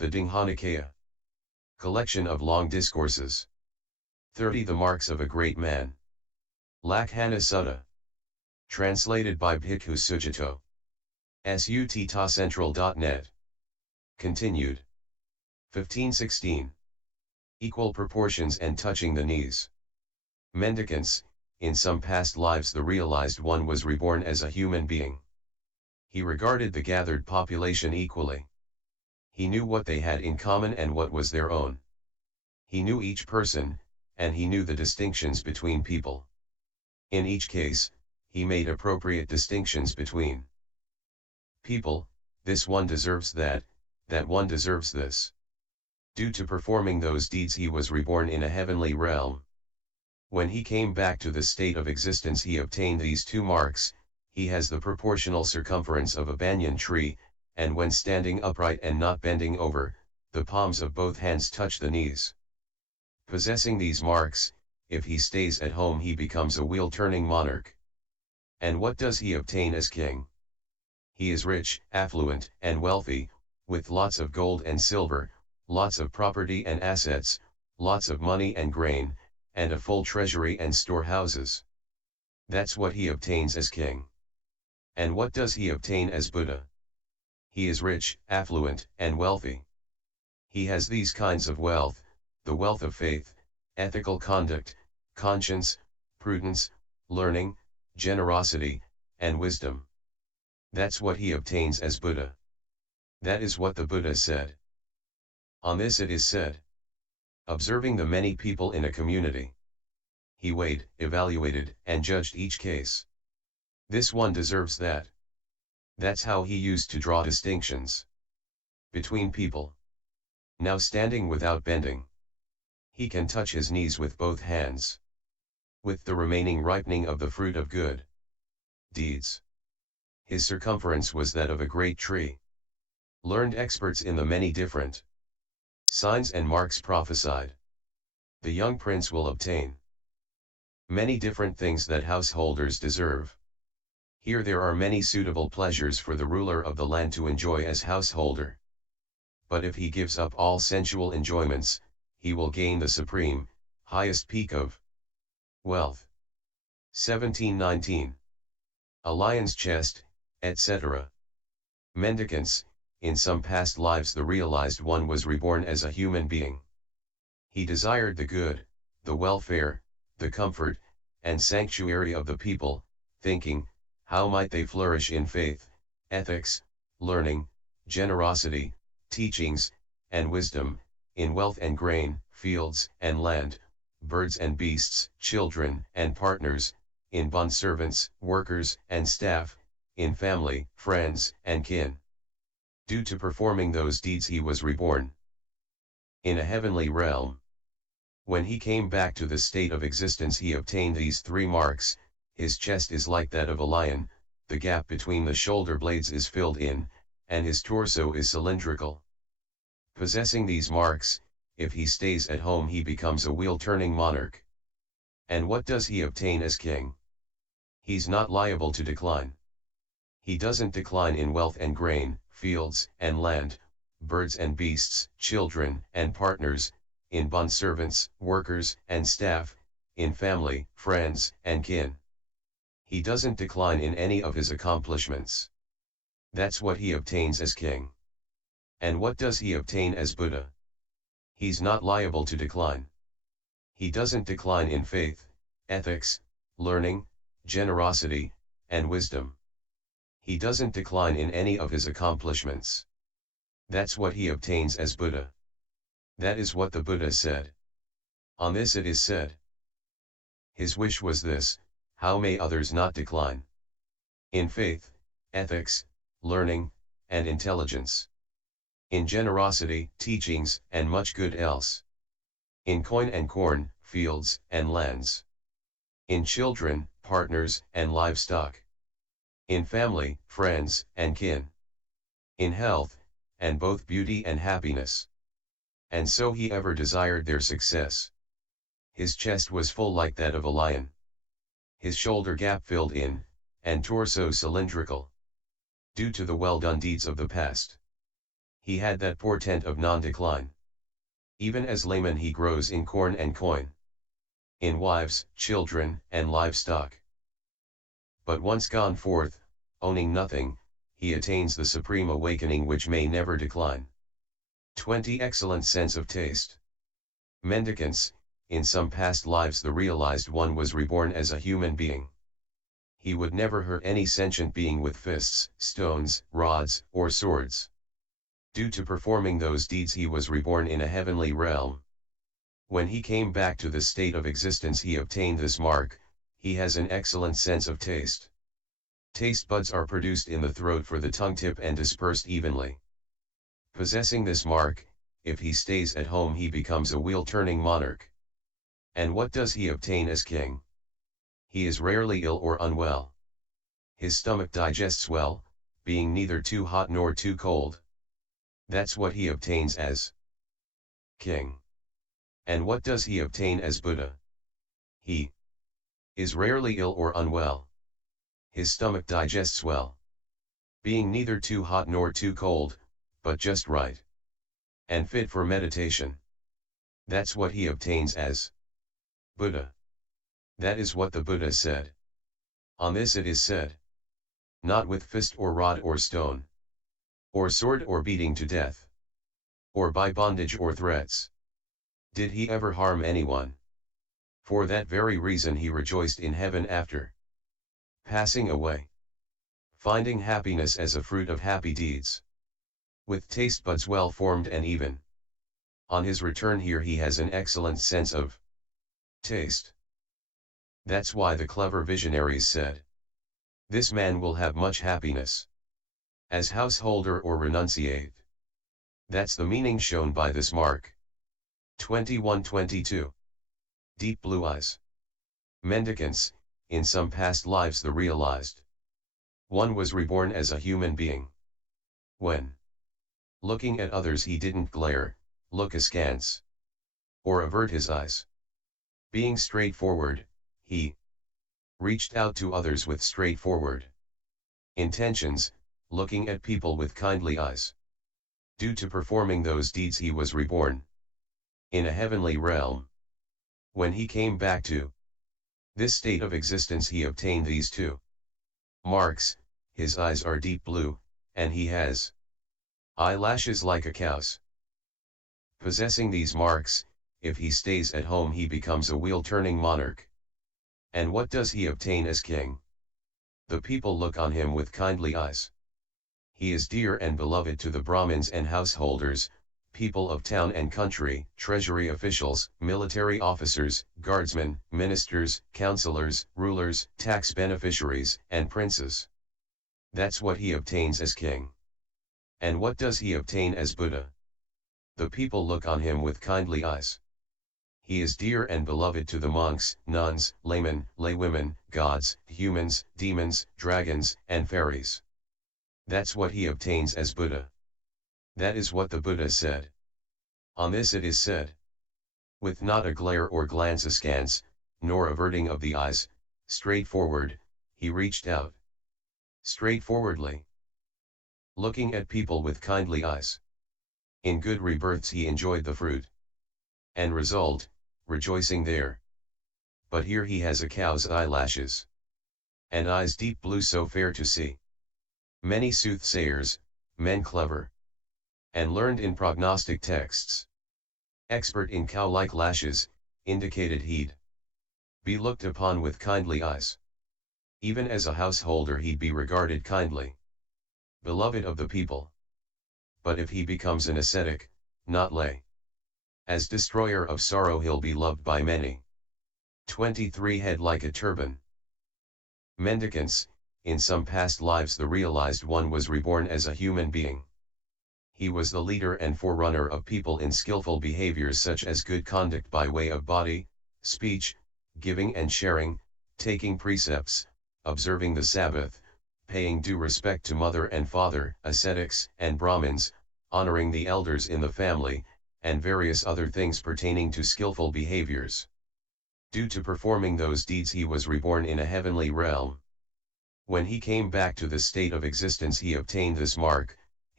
The Digha Nikaya. Collection of Long Discourses. 30 The Marks of a Great Man. Lakkhana Sutta. Translated by Bhikkhu Sujato. Sutta.central.net. Continued. 1516. Equal proportions and touching the knees. Mendicants, in some past lives the realized one was reborn as a human being. He regarded the gathered population equally. He knew what they had in common and what was their own. He knew each person, and he knew the distinctions between people. In each case, he made appropriate distinctions between people. This one deserves that one deserves this. Due to performing those deeds he was reborn in a heavenly realm. When he came back to the state of existence he obtained these two marks. He has the proportional circumference of a banyan tree, and when standing upright and not bending over, the palms of both hands touch the knees. Possessing these marks, if he stays at home he becomes a wheel-turning monarch. And what does he obtain as king? He is rich, affluent, and wealthy, with lots of gold and silver, lots of property and assets, lots of money and grain, and a full treasury and storehouses. That's what he obtains as king. And what does he obtain as Buddha? He is rich, affluent, and wealthy. He has these kinds of wealth, the wealth of faith, ethical conduct, conscience, prudence, learning, generosity, and wisdom. That's what he obtains as Buddha. That is what the Buddha said. On this it is said. Observing the many people in a community, he weighed, evaluated, and judged each case. This one deserves that. That's how he used to draw distinctions between people. Now standing without bending, he can touch his knees with both hands. With the remaining ripening of the fruit of good deeds. His circumference was that of a great tree. Learned experts in the many different signs and marks prophesied. The young prince will obtain many different things that householders deserve. Here there are many suitable pleasures for the ruler of the land to enjoy as householder. But if he gives up all sensual enjoyments, he will gain the supreme, highest peak of wealth. 1719. A lion's chest, etc. Mendicants, in some past lives the realized one was reborn as a human being. He desired the good, the welfare, the comfort, and sanctuary of the people, thinking, how might they flourish in faith, ethics, learning, generosity, teachings, and wisdom, in wealth and grain, fields and land, birds and beasts, children and partners, in bondservants, workers and staff, in family, friends and kin. Due to performing those deeds he was reborn in a heavenly realm. When he came back to the state of existence he obtained these three marks. His chest is like that of a lion, the gap between the shoulder blades is filled in, and his torso is cylindrical. Possessing these marks, if he stays at home he becomes a wheel-turning monarch. And what does he obtain as king? He's not liable to decline. He doesn't decline in wealth and grain, fields and land, birds and beasts, children and partners, in bondservants, workers and staff, in family, friends and kin. He doesn't decline in any of his accomplishments. That's what he obtains as king. And what does he obtain as Buddha? He's not liable to decline. He doesn't decline in faith, ethics, learning, generosity, and wisdom. He doesn't decline in any of his accomplishments. That's what he obtains as Buddha. That is what the Buddha said. On this it is said. His wish was this. How may others not decline? In faith, ethics, learning, and intelligence. In generosity, teachings, and much good else. In coin and corn, fields, and lands. In children, partners, and livestock. In family, friends, and kin. In health, and both beauty and happiness. And so he ever desired their success. His chest was full like that of a lion. His shoulder gap filled in, and torso cylindrical. Due to the well-done deeds of the past. He had that portent of non-decline. Even as layman he grows in corn and coin, in wives, children, and livestock. But once gone forth, owning nothing, he attains the supreme awakening which may never decline. 20. Excellent sense of taste. Mendicants, in some past lives the realized one was reborn as a human being. He would never hurt any sentient being with fists, stones, rods, or swords. Due to performing those deeds he was reborn in a heavenly realm. When he came back to the state of existence he obtained this mark: he has an excellent sense of taste. Taste buds are produced in the throat for the tongue tip and dispersed evenly. Possessing this mark, if he stays at home he becomes a wheel-turning monarch. And what does he obtain as king? He is rarely ill or unwell. His stomach digests well, being neither too hot nor too cold. That's what he obtains as king. And what does he obtain as Buddha? He is rarely ill or unwell. His stomach digests well, being neither too hot nor too cold, but just right, and fit for meditation. That's what he obtains as Buddha. That is what the Buddha said. On this it is said, not with fist or rod or stone, or sword or beating to death, or by bondage or threats, did he ever harm anyone. For that very reason he rejoiced in heaven after passing away, finding happiness as a fruit of happy deeds, with taste buds well formed and even. On his return here he has an excellent sense of taste. That's why the clever visionaries said, this man will have much happiness as householder or renunciate. That's the meaning shown by this mark. 21-22. Deep blue eyes. Mendicants, in some past lives the realized one was reborn as a human being. When looking at others he didn't glare, look askance, or avert his eyes. Being straightforward, he reached out to others with straightforward intentions, looking at people with kindly eyes. Due to performing those deeds he was reborn in a heavenly realm. When he came back to this state of existence he obtained these two marks: his eyes are deep blue, and he has eyelashes like a cow's. Possessing these marks, if he stays at home he becomes a wheel-turning monarch. And what does he obtain as king? The people look on him with kindly eyes. He is dear and beloved to the Brahmins and householders, people of town and country, treasury officials, military officers, guardsmen, ministers, councillors, rulers, tax beneficiaries, and princes. That's what he obtains as king. And what does he obtain as Buddha? The people look on him with kindly eyes. He is dear and beloved to the monks, nuns, laymen, laywomen, gods, humans, demons, dragons, and fairies. That's what he obtains as Buddha. That is what the Buddha said. On this it is said, with not a glare or glance askance, nor averting of the eyes, straightforward, he reached out straightforwardly, looking at people with kindly eyes. In good rebirths he enjoyed the fruit and result, rejoicing there. But here he has a cow's eyelashes, and eyes deep blue so fair to see. Many soothsayers, men clever and learned in prognostic texts, expert in cow-like lashes, indicated he'd be looked upon with kindly eyes. Even as a householder he'd be regarded kindly, beloved of the people. But if he becomes an ascetic, not lay, as destroyer of sorrow he'll be loved by many. 23. Head like a turban. Mendicants, in some past lives the realized one was reborn as a human being. He was the leader and forerunner of people in skillful behaviors such as good conduct by way of body, speech, giving and sharing, taking precepts, observing the Sabbath, paying due respect to mother and father, ascetics and Brahmins, honoring the elders in the family, and various other things pertaining to skillful behaviors. Due to performing those deeds he was reborn in a heavenly realm. When he came back to the state of existence he obtained this mark: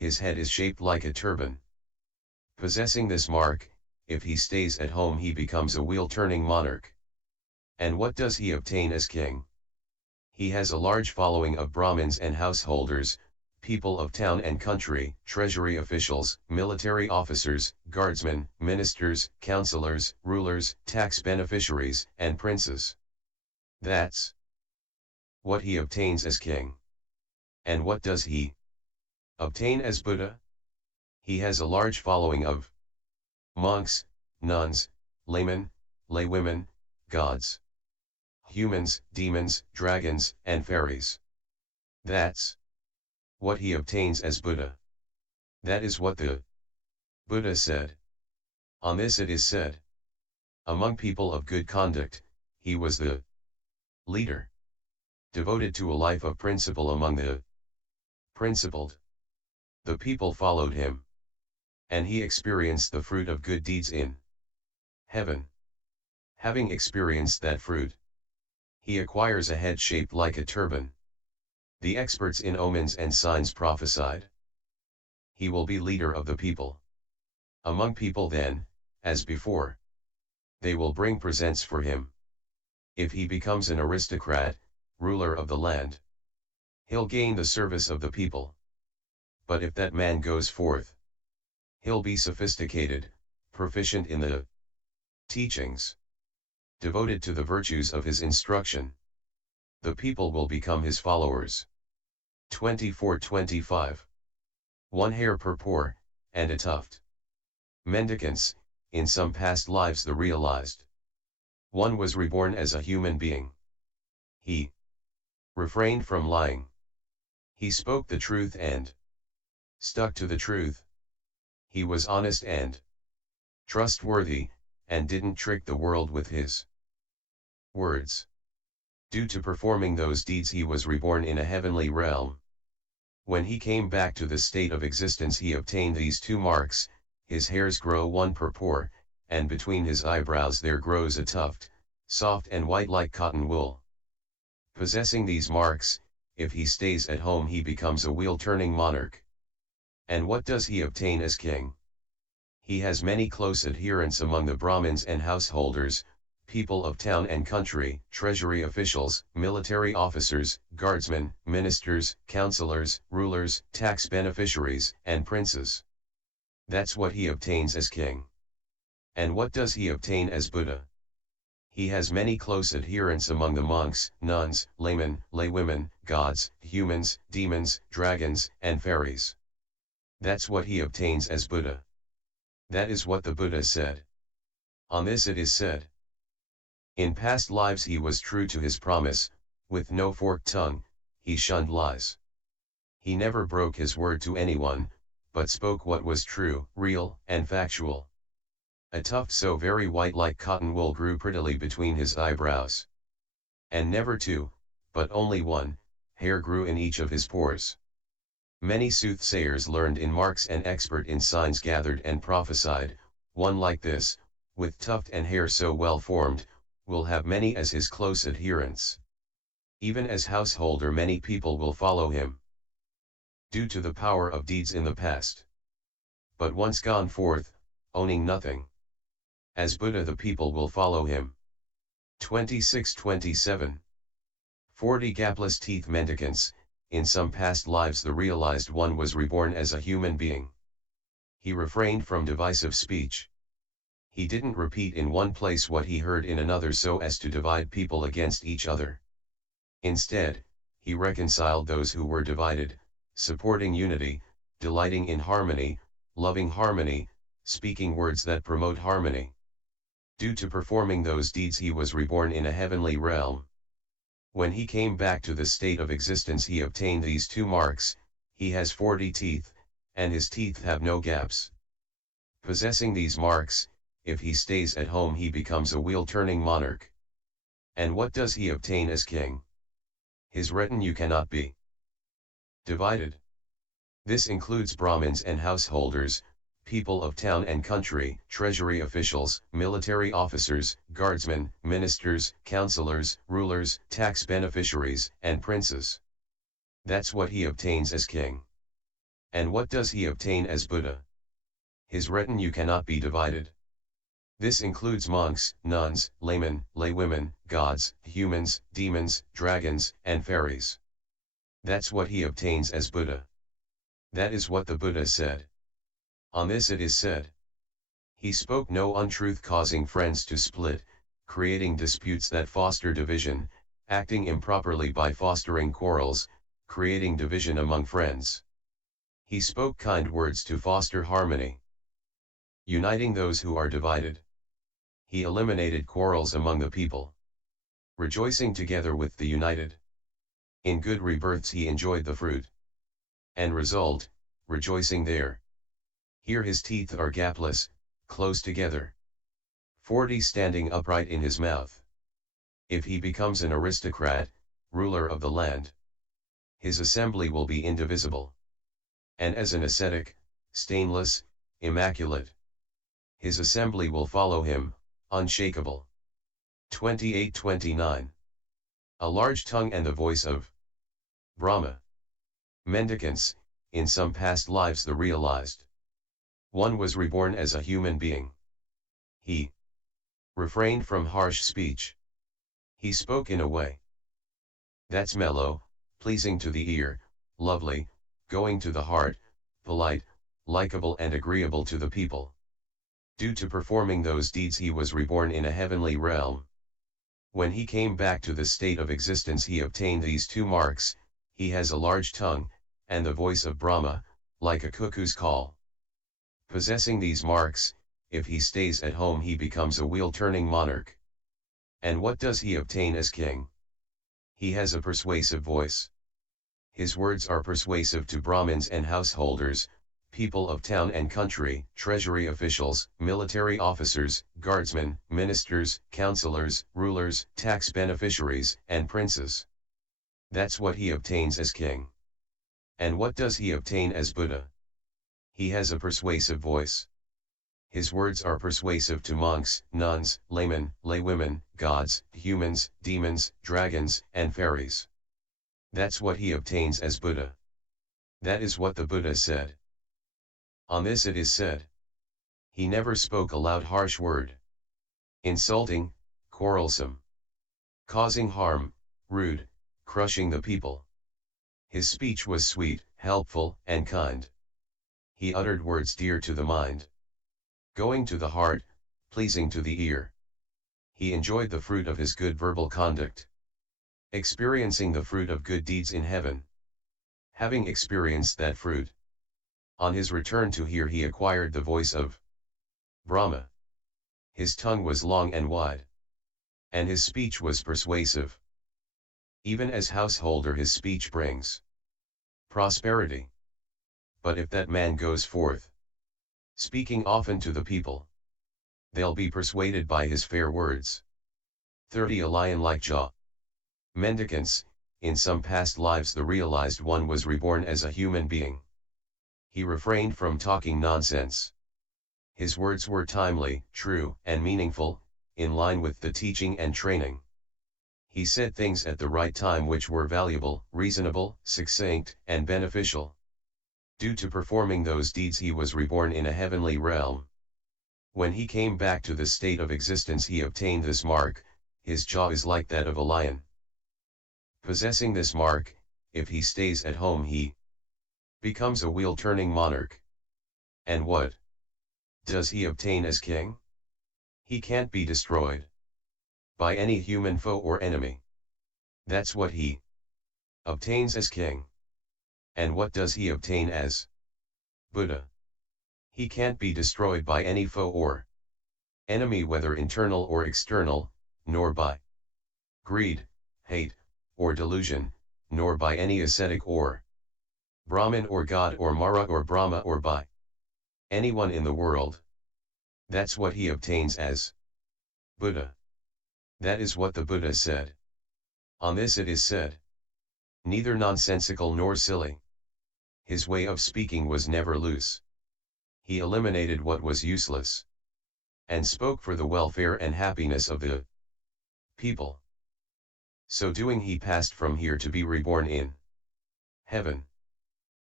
his head is shaped like a turban. Possessing this mark, if he stays at home he becomes a wheel-turning monarch. And what does he obtain as king? He has a large following of Brahmins and householders, people of town and country, treasury officials, military officers, guardsmen, ministers, counselors, rulers, tax beneficiaries, and princes. That's what he obtains as king. And what does he obtain as Buddha? He has a large following of monks, nuns, laymen, laywomen, gods, humans, demons, dragons, and fairies. That's what he obtains as Buddha. That is what the Buddha said. On this it is said, among people of good conduct, he was the leader, devoted to a life of principle among the principled. The people followed him, and he experienced the fruit of good deeds in heaven. Having experienced that fruit, he acquires a head shaped like a turban. The experts in omens and signs prophesied, he will be leader of the people. Among people then, as before, they will bring presents for him. If he becomes an aristocrat, ruler of the land, he'll gain the service of the people. But if that man goes forth, he'll be sophisticated, proficient in the teachings, devoted to the virtues of his instruction. The people will become his followers. 24-25. 1 hair per pore, and a tuft. Mendicants, in some past lives the realized one was reborn as a human being. He refrained from lying. He spoke the truth and stuck to the truth. He was honest and trustworthy, and didn't trick the world with his words. Due to performing those deeds he was reborn in a heavenly realm. When he came back to the state of existence he obtained these two marks, his hairs grow one per pore, and between his eyebrows there grows a tuft, soft and white like cotton wool. Possessing these marks, if he stays at home he becomes a wheel-turning monarch. And what does he obtain as king? He has many close adherents among the Brahmins and householders, people of town and country, treasury officials, military officers, guardsmen, ministers, counselors, rulers, tax beneficiaries, and princes. That's what he obtains as king. And what does he obtain as Buddha? He has many close adherents among the monks, nuns, laymen, laywomen, gods, humans, demons, dragons, and fairies. That's what he obtains as Buddha. That is what the Buddha said. On this it is said, in past lives he was true to his promise, with no forked tongue, he shunned lies. He never broke his word to anyone, but spoke what was true, real, and factual. A tuft so very white like cotton wool grew prettily between his eyebrows. And never two, but only one, hair grew in each of his pores. Many soothsayers learned in marks and expert in signs gathered and prophesied, one like this, with tuft and hair so well formed, will have many as his close adherents. Even as householder many people will follow him, due to the power of deeds in the past. But once gone forth, owning nothing, as Buddha the people will follow him. 26-27. 40 gapless teeth mendicants, in some past lives the realized one was reborn as a human being. He refrained from divisive speech. He didn't repeat in one place what he heard in another so as to divide people against each other. Instead, he reconciled those who were divided, supporting unity, delighting in harmony, loving harmony, speaking words that promote harmony. Due to performing those deeds he was reborn in a heavenly realm. When he came back to the state of existence he obtained these two marks, he has 40 teeth, and his teeth have no gaps. Possessing these marks, if he stays at home he becomes a wheel-turning monarch. And what does he obtain as king? His retinue cannot be divided. This includes Brahmins and householders, people of town and country, treasury officials, military officers, guardsmen, ministers, counselors, rulers, tax beneficiaries, and princes. That's what he obtains as king. And what does he obtain as Buddha? His retinue cannot be divided. This includes monks, nuns, laymen, laywomen, gods, humans, demons, dragons, and fairies. That's what he obtains as Buddha. That is what the Buddha said. On this it is said. He spoke no untruth, causing friends to split, creating disputes that foster division, acting improperly by fostering quarrels, creating division among friends. He spoke kind words to foster harmony, uniting those who are divided. He eliminated quarrels among the people, rejoicing together with the united. In good rebirths he enjoyed the fruit. And result, rejoicing there. Here his teeth are gapless, close together. 40 standing upright in his mouth. If he becomes an aristocrat, ruler of the land, his assembly will be indivisible. And as an ascetic, stainless, immaculate, his assembly will follow him, unshakable. 28-29. A large tongue and the voice of Brahma. Mendicants, in some past lives the realized one was reborn as a human being. He refrained from harsh speech. He spoke in a way that's mellow, pleasing to the ear, lovely, going to the heart, polite, likable and agreeable to the people. Due to performing those deeds he was reborn in a heavenly realm. When he came back to the state of existence he obtained these two marks. He has a large tongue, and the voice of Brahma, like a cuckoo's call. Possessing these marks, if he stays at home he becomes a wheel-turning monarch. And what does he obtain as king? He has a persuasive voice. His words are persuasive to Brahmins and householders, people of town and country, treasury officials, military officers, guardsmen, ministers, counselors, rulers, tax beneficiaries, and princes. That's what he obtains as king. And what does he obtain as Buddha? He has a persuasive voice. His words are persuasive to monks, nuns, laymen, laywomen, gods, humans, demons, dragons, and fairies. That's what he obtains as Buddha. That is what the Buddha said. On this it is said. He never spoke a loud harsh word. Insulting, quarrelsome, causing harm, rude, crushing the people. His speech was sweet, helpful, and kind. He uttered words dear to the mind, going to the heart, pleasing to the ear. He enjoyed the fruit of his good verbal conduct, experiencing the fruit of good deeds in heaven. Having experienced that fruit, on his return to here he acquired the voice of Brahma. His tongue was long and wide, and his speech was persuasive. Even as householder his speech brings prosperity. But if that man goes forth, speaking often to the people, they'll be persuaded by his fair words. 30. A lion-like jaw. Mendicants, in some past lives the realized one was reborn as a human being. He refrained from talking nonsense. His words were timely, true, and meaningful, in line with the teaching and training. He said things at the right time which were valuable, reasonable, succinct, and beneficial. Due to performing those deeds he was reborn in a heavenly realm. When he came back to the state of existence he obtained this mark. His jaw is like that of a lion. Possessing this mark, if he stays at home he becomes a wheel-turning monarch. And what does he obtain as king? He can't be destroyed by any human foe or enemy. That's what he obtains as king. And what does he obtain as Buddha? He can't be destroyed by any foe or enemy, whether internal or external, nor by greed, hate, or delusion, nor by any ascetic or Brahmin or God or Mara or Brahma or by anyone in the world. That's what he obtains as Buddha. That is what the Buddha said. On this it is said. Neither nonsensical nor silly. His way of speaking was never loose. He eliminated what was useless, and spoke for the welfare and happiness of the people. So doing he passed from here to be reborn in heaven.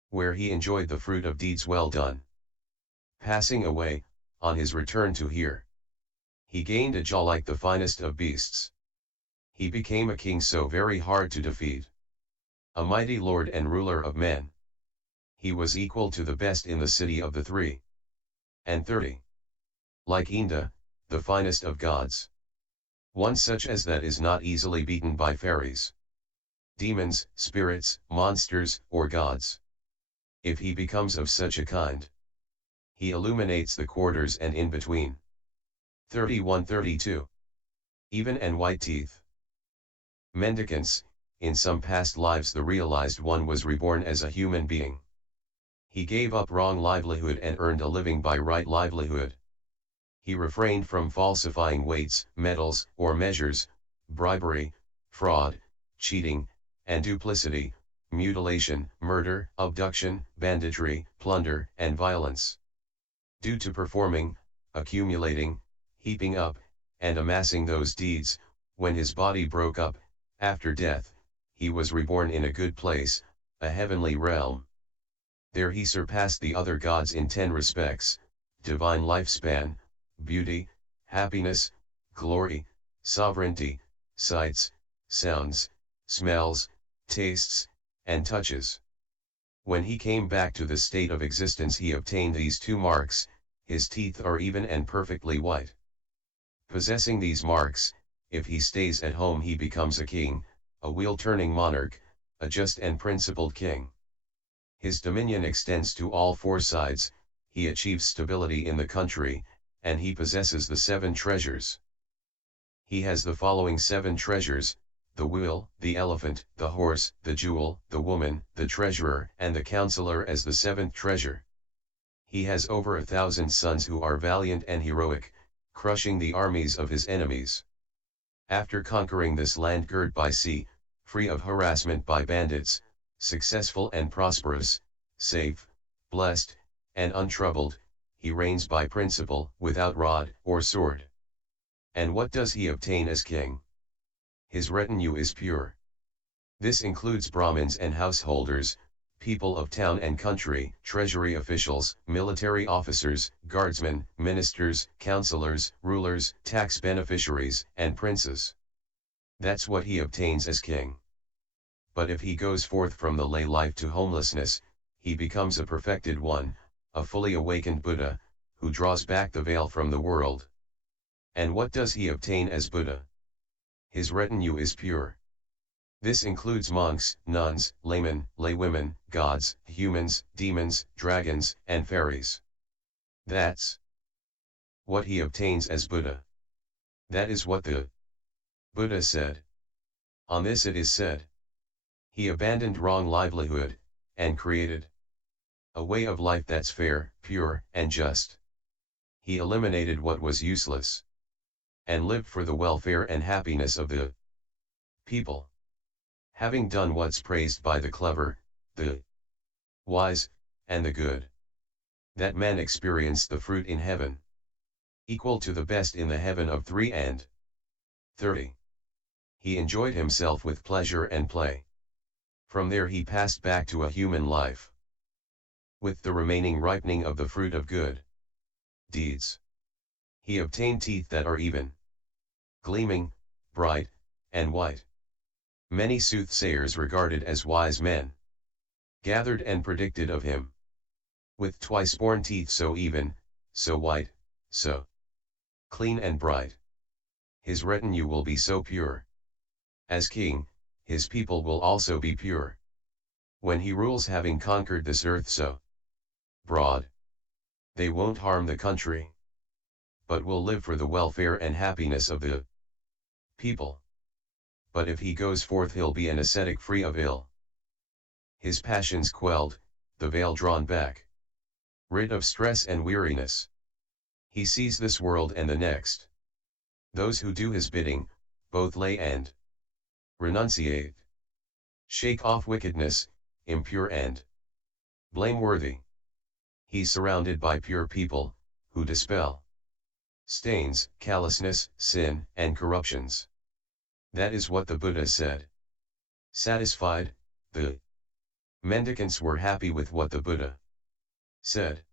where he enjoyed the fruit of deeds well done. Passing away, on his return to here, he gained a jaw like the finest of beasts. He became a king so very hard to defeat. A mighty lord and ruler of men. He was equal to the best in the city of the 3 and 30. Like Inda, the finest of gods. One such as that is not easily beaten by fairies, demons, spirits, monsters, or gods. If he becomes of such a kind, he illuminates the quarters and in between. 31-32. Even and white teeth. Mendicants, in some past lives the realized one was reborn as a human being. He gave up wrong livelihood and earned a living by right livelihood. He refrained from falsifying weights, metals, or measures, bribery, fraud, cheating, and duplicity, mutilation, murder, abduction, banditry, plunder, and violence. Due to performing, accumulating, heaping up, and amassing those deeds, when his body broke up, after death, he was reborn in a good place, a heavenly realm. There he surpassed the other gods in 10 respects: divine lifespan, beauty, happiness, glory, sovereignty, sights, sounds, smells, tastes, and touches. When he came back to the state of existence he obtained these 2 marks, his teeth are even and perfectly white. Possessing these marks, if he stays at home he becomes a king, a wheel-turning monarch, a just and principled king. His dominion extends to all 4 sides, he achieves stability in the country, and he possesses the 7 treasures. He has the following 7 treasures: the wheel, the elephant, the horse, the jewel, the woman, the treasurer, and the counselor as the 7th treasure. He has over 1,000 sons who are valiant and heroic, crushing the armies of his enemies. After conquering this land girt by sea, free of harassment by bandits, successful and prosperous, safe, blessed, and untroubled, he reigns by principle, without rod or sword. And what does he obtain as king? His retinue is pure. This includes Brahmins and householders, people of town and country, treasury officials, military officers, guardsmen, ministers, counselors, rulers, tax beneficiaries, and princes. That's what he obtains as king. But if he goes forth from the lay life to homelessness, he becomes a perfected one, a fully awakened Buddha, who draws back the veil from the world. And what does he obtain as Buddha? His retinue is pure. This includes monks, nuns, laymen, laywomen, gods, humans, demons, dragons, and fairies. That's what he obtains as Buddha. That is what the Buddha said. On this it is said, he abandoned wrong livelihood, and created a way of life that's fair, pure, and just. He eliminated what was useless, and lived for the welfare and happiness of the people. Having done what's praised by the clever, the wise, and the good, that man experienced the fruit in heaven, equal to the best in the heaven of 3 and 30. He enjoyed himself with pleasure and play. From there he passed back to a human life. With the remaining ripening of the fruit of good deeds, he obtained teeth that are even, gleaming, bright, and white. Many soothsayers regarded as wise men gathered and predicted of him. With twice-born teeth so even, so white, so clean and bright, his retinue will be so pure. As king, his people will also be pure. When he rules, having conquered this earth so broad, they won't harm the country, but will live for the welfare and happiness of the people. But if he goes forth he'll be an ascetic free of ill. His passions quelled, the veil drawn back, rid of stress and weariness. He sees this world and the next. Those who do his bidding, both lay and renunciate, shake off wickedness, impure and blameworthy. He's surrounded by pure people, who dispel stains, callousness, sin, and corruptions. That is what the Buddha said. Satisfied, the Mendicants were happy with what the Buddha said.